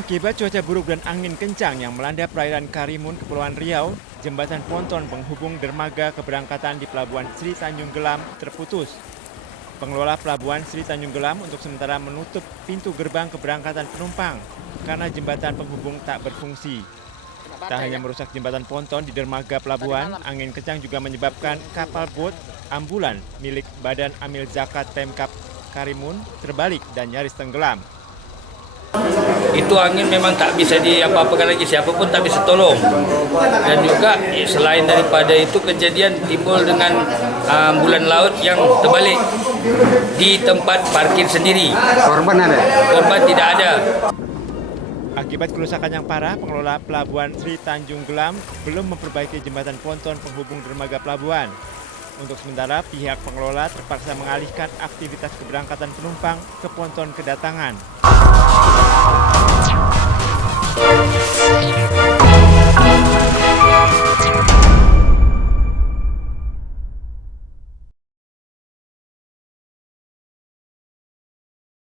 Akibat cuaca buruk dan angin kencang yang melanda perairan Karimun, Kepulauan Riau, jembatan ponton penghubung dermaga keberangkatan di Pelabuhan Sri Tanjung Gelam terputus. Pengelola Pelabuhan Sri Tanjung Gelam untuk sementara menutup pintu gerbang keberangkatan penumpang karena jembatan penghubung tak berfungsi. Tak hanya merusak jembatan ponton di dermaga pelabuhan, angin kencang juga menyebabkan kapal bot ambulan milik Badan Amil Zakat Pemkab Karimun terbalik dan nyaris tenggelam. Itu angin memang tak bisa diapa-apakan lagi, siapapun tak bisa tolong. Dan juga selain daripada itu kejadian timbul dengan ambulan laut yang terbalik di tempat parkir sendiri. Korban ada? Korban tidak ada. Akibat kerusakan yang parah, pengelola Pelabuhan Sri Tanjung Gelam belum memperbaiki jembatan ponton penghubung dermaga pelabuhan. Untuk sementara, pihak pengelola terpaksa mengalihkan aktivitas keberangkatan penumpang ke ponton kedatangan.